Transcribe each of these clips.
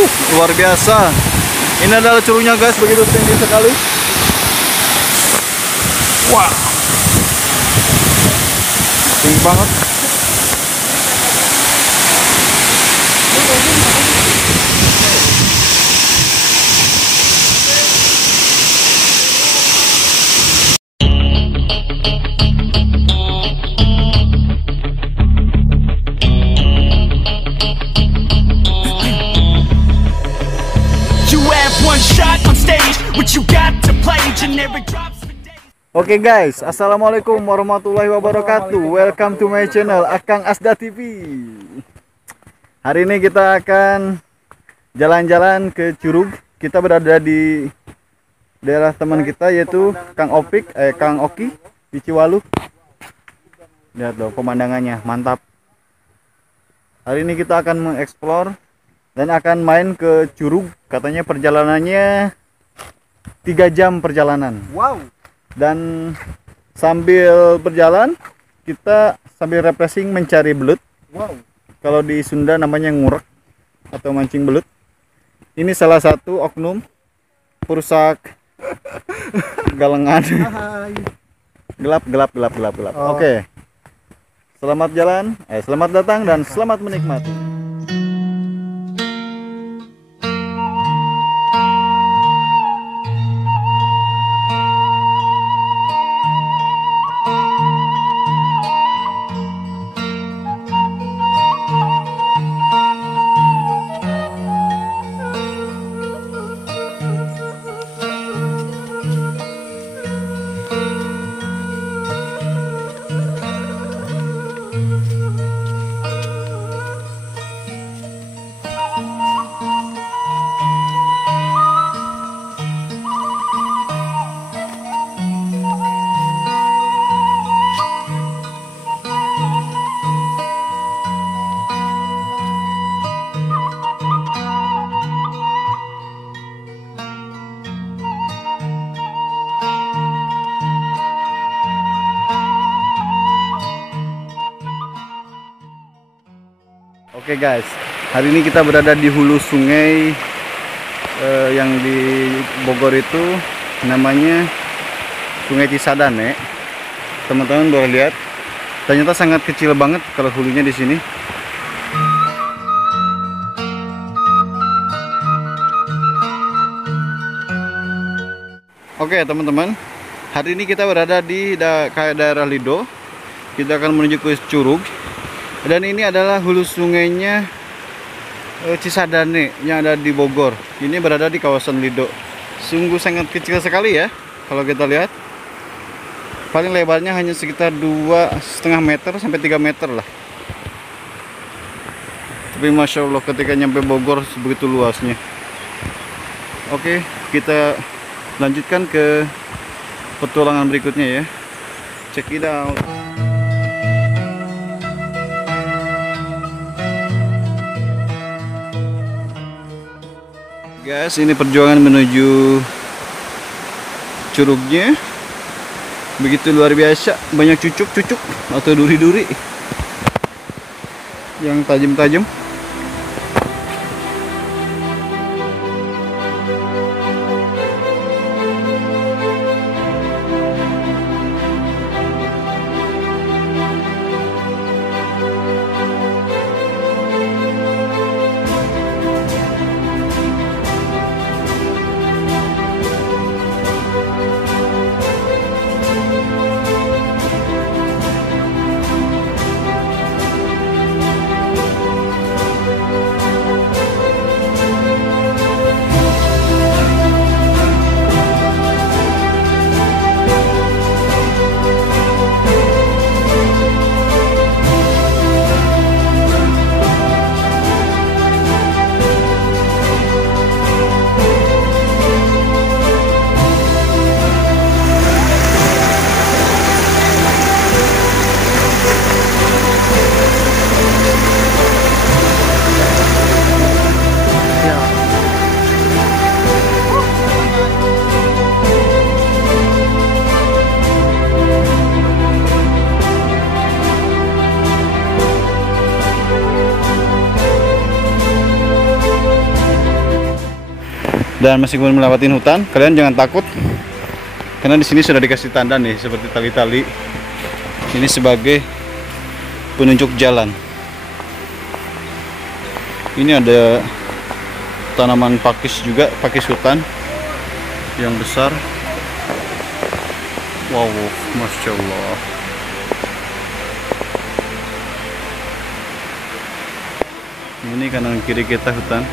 Luar biasa. Ini adalah curugnya guys, begitu tinggi sekali. Wow, tinggi banget. Oke guys, assalamualaikum warahmatullahi wabarakatuh. Welcome to my channel Akang Asda TV. Hari ini kita akan jalan-jalan ke Curug. Kita berada di daerah teman kita yaitu Kang Oki di Ciwalu. Lihat loh pemandangannya, mantap. Hari ini kita akan mengeksplor dan akan main ke Curug. Katanya perjalanannya 3 jam perjalanan. Wow. Dan sambil berjalan kita sambil refreshing mencari belut. Wow. Kalau di Sunda namanya ngurek atau mancing belut. Ini salah satu oknum perusak galengan. Gelap. Oh. Oke. Selamat jalan, selamat datang dan selamat menikmati. Oke guys, hari ini kita berada di hulu sungai yang di Bogor itu namanya Sungai Cisadane. Teman-teman boleh lihat, ternyata sangat kecil banget kalau hulunya di sini. Oke teman-teman, hari ini kita berada di daerah Lido. Kita akan menuju ke Curug. Dan ini adalah hulu sungainya Cisadane yang ada di Bogor. Ini berada di kawasan Lido. Sungguh sangat kecil sekali ya. Kalau kita lihat, paling lebarnya hanya sekitar 2,5 meter sampai 3 meter lah. Tapi masya Allah ketika nyampe Bogor begitu luasnya. Oke, kita lanjutkan ke petualangan berikutnya ya. Check it out. Guys, ini perjuangan menuju curugnya begitu luar biasa, banyak cucuk-cucuk atau duri-duri yang tajam-tajam. Dan meskipun melewati hutan, kalian jangan takut karena di sini sudah dikasih tanda nih seperti tali-tali. Ini sebagai penunjuk jalan. Ini ada tanaman pakis juga, pakis hutan yang besar. Wow, masya Allah. Ini kanan kiri kita hutan.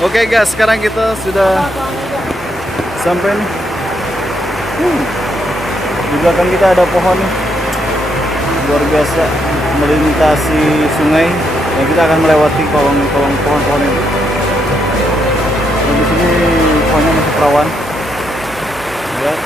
Oke guys, sekarang kita sudah sampai nih. Di belakang kita ada pohon nih. Luar biasa, melintasi sungai. Dan kita akan melewati kolong pohon-pohon ini. Dan di sini pohonnya masih perawan. Lihat.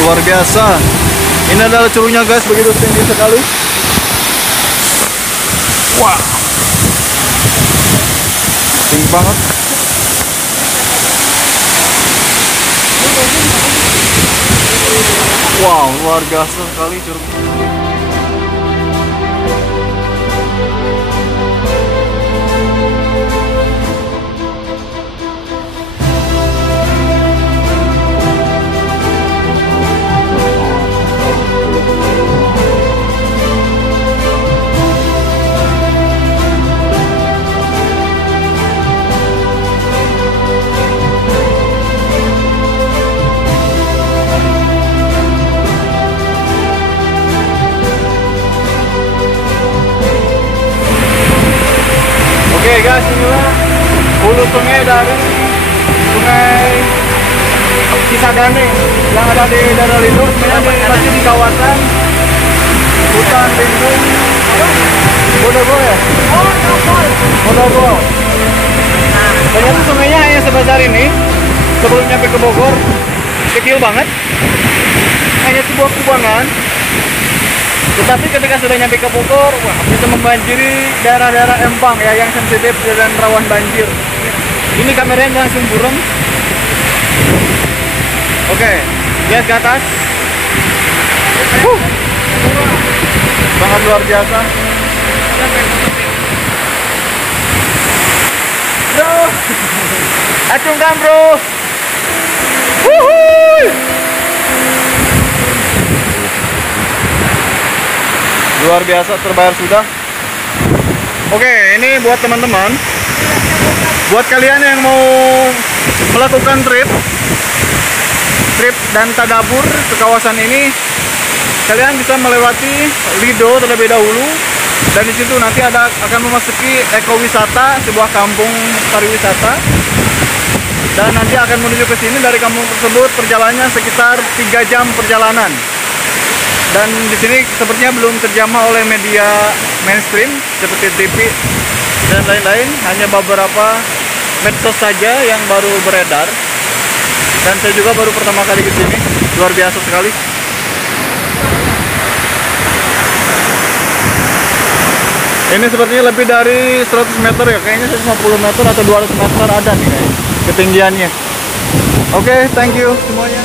Luar biasa. Ini adalah curugnya guys, begitu tinggi sekali. Wah, tinggi banget. Wow, luar biasa sekali curugnya. Oke guys, inilah hulu sungai dari Sungai Cisadane yang ada di daerah lindung. Sebenarnya masih di kawasan hutan lindung Bodogo ya? Bodogo. Ternyata sungainya hanya sebesar ini. Sebelum nyampe ke Bogor, kecil banget, hanya sebuah kubangan. Tetapi ketika sudah nyampe ke Bogor, wah, bisa membanjiri daerah-daerah Empang ya yang sensitif dan rawan banjir. Ini kameranya langsung burem. Oke, lihat ke atas. Sangat luar biasa. Bro, acungkan bro. Wuhui. Luar biasa, terbayar sudah. Oke, ini buat teman-teman, buat kalian yang mau melakukan trip dan tadabur ke kawasan ini, kalian bisa melewati Lido terlebih dahulu, dan di situ nanti akan memasuki ekowisata, sebuah kampung pariwisata, dan nanti akan menuju ke sini. Dari kampung tersebut perjalanannya sekitar 3 jam perjalanan, dan di sini sepertinya belum terjamah oleh media mainstream seperti TV dan lain-lain, hanya beberapa medsos saja yang baru beredar. Dan saya juga baru pertama kali ke sini. Luar biasa sekali. Ini sepertinya lebih dari 100 meter ya, kayaknya 150 meter atau 200 meter ada nih kayaknya ketinggiannya. Oke, thank you semuanya.